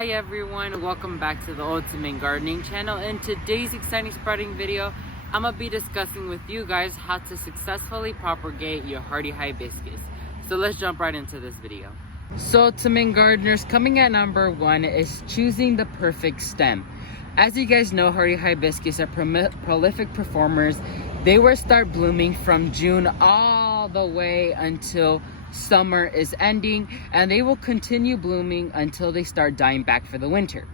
Hi everyone, welcome back to the Ultimate Gardening channel. In today's exciting spreading video, I'm going to be discussing with you guys how to successfully propagate your hardy hibiscus. So let's jump right into this video. So Ultimate Gardeners, coming at number 1 is choosing the perfect stem. As you guys know, hardy hibiscus are prolific performers. They will start blooming from June all the way until summer is ending, and they will continue blooming until they start dying back for the winter.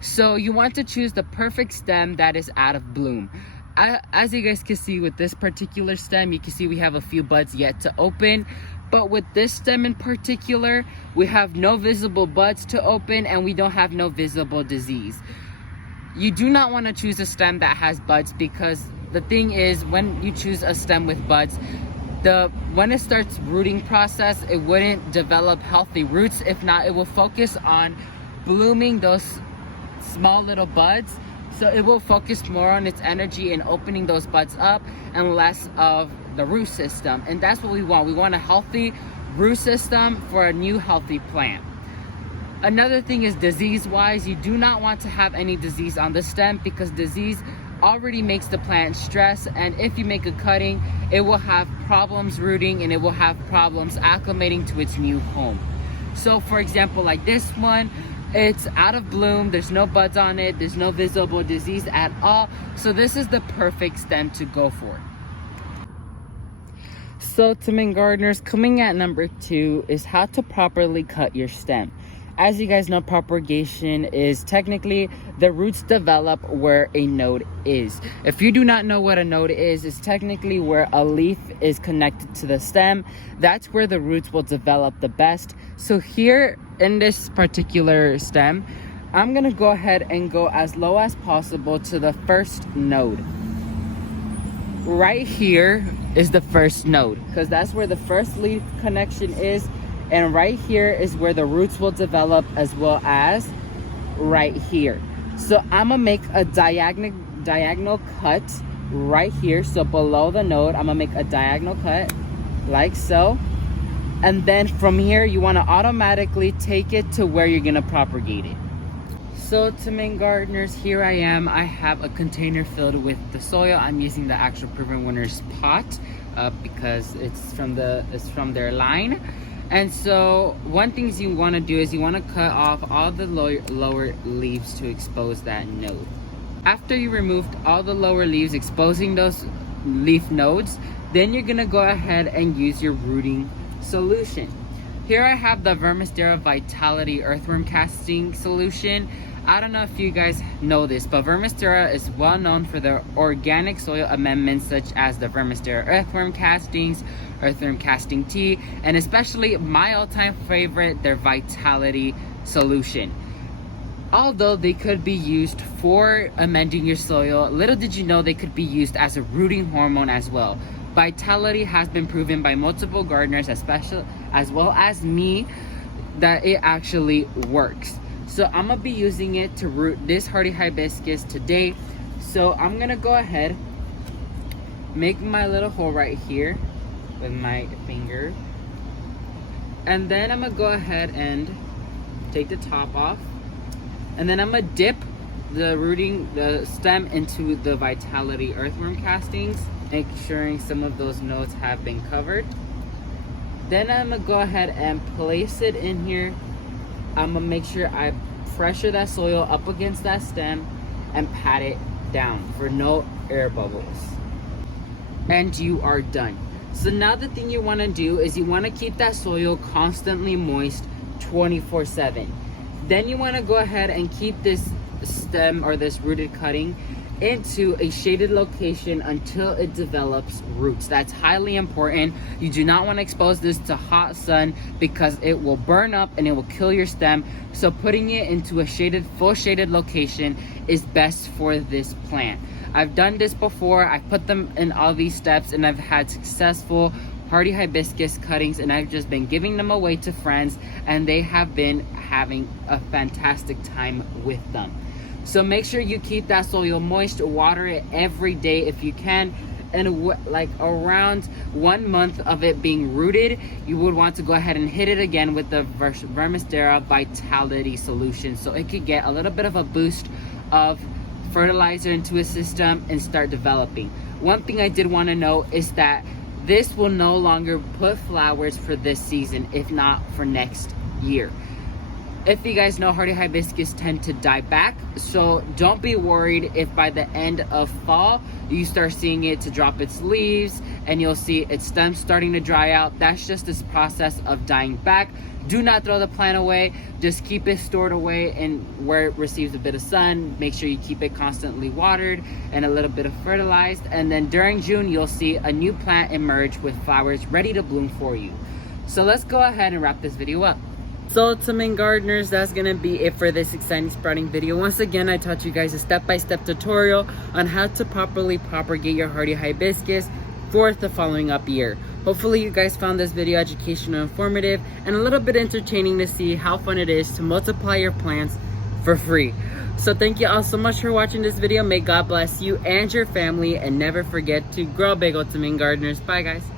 So you want to choose the perfect stem that is out of bloom. As you guys can see with this particular stem, you can see we have a few buds yet to open, but with this stem in particular, we have no visible buds to open and we don't have no visible disease. You do not want to choose a stem that has buds, because the thing is, when you choose a stem with buds, when it starts rooting process, it wouldn't develop healthy roots. If not, it will focus on blooming those small little buds. So it will focus more on its energy in opening those buds up and less of the root system. And that's what we want. We want a healthy root system for a new healthy plant. Another thing is disease-wise, you do not want to have any disease on the stem, because disease already makes the plant stress, and if you make a cutting, it will have problems rooting and it will have problems acclimating to its new home. So for example, like this one, it's out of bloom, there's no buds on it, there's no visible disease at all, so this is the perfect stem to go for. So Ultimate Gardeners, coming at number 2 is how to properly cut your stem. As you guys know, propagation is technically the roots develop where a node is. If you do not know what a node is, it's technically where a leaf is connected to the stem. That's where the roots will develop the best. So here in this particular stem, I'm gonna go ahead and go as low as possible to the first node. Right here is the first node, because that's where the first leaf connection is. And right here is where the roots will develop, as well as right here. So I'm gonna make a diagonal cut right here. So below the node, I'm gonna make a diagonal cut like so. And then from here, you wanna automatically take it to where you're gonna propagate it. So Ultimate Gardeners, here I am. I have a container filled with the soil. I'm using the actual Proven Winners pot because it's from their line. And so one thing you want to do is you want to cut off all the lower leaves to expose that node. After you removed all the lower leaves, exposing those leaf nodes, then you're going to go ahead and use your rooting solution. Here I have the Vermistera Vitality Earthworm Casting Solution. I don't know if you guys know this, but Vermistera is well known for their organic soil amendments, such as the Vermistera Earthworm Castings, Earthworm Casting Tea, and especially my all-time favorite, their Vitality Solution. Although they could be used for amending your soil, little did you know they could be used as a rooting hormone as well. Vitality has been proven by multiple gardeners, especially as well as me, that it actually works. So I'm gonna be using it to root this hardy hibiscus today. So I'm gonna go ahead, make my little hole right here with my finger, and then I'm gonna go ahead and take the top off, and then I'm gonna dip the stem into the Vitality Earthworm Castings, ensuring some of those nodes have been covered. Then I'm gonna go ahead and place it in here. I'm gonna make sure I pressure that soil up against that stem and pat it down for no air bubbles. And you are done. So now the thing you want to do is you want to keep that soil constantly moist 24/7. Then you want to go ahead and keep this stem or this rooted cutting into a shaded location until it develops roots. That's highly important. You do not want to expose this to hot sun, because it will burn up and it will kill your stem. So putting it into a full shaded location is best for this plant. I've done this before. I've put them in all these steps and I've had successful hardy hibiscus cuttings, and I've just been giving them away to friends, and they have been having a fantastic time with them. So make sure you keep that soil moist, water it every day if you can, and like around 1 month of it being rooted, you would want to go ahead and hit it again with the Vermistera Vitality solution, so it could get a little bit of a boost of fertilizer into its system and start developing. One thing I did want to note is that this will no longer put flowers for this season, if not for next year. If you guys know, hardy hibiscus tend to die back, so don't be worried if by the end of fall you start seeing it to drop its leaves and you'll see its stems starting to dry out. That's just this process of dying back. Do not throw the plant away, just keep it stored away and where it receives a bit of sun. Make sure you keep it constantly watered and a little bit of fertilized, and then during June you'll see a new plant emerge with flowers ready to bloom for you. So let's go ahead and wrap this video up. So ultimate gardeners, that's gonna be it for this exciting sprouting video. Once again, I taught you guys a step-by-step tutorial on how to properly propagate your hardy hibiscus for the following up year. Hopefully you guys found this video educational, informative, and a little bit entertaining to see how fun it is to multiply your plants for free. So thank you all so much for watching this video. May God bless you and your family, and never forget to grow big, ultimate gardeners. Bye guys.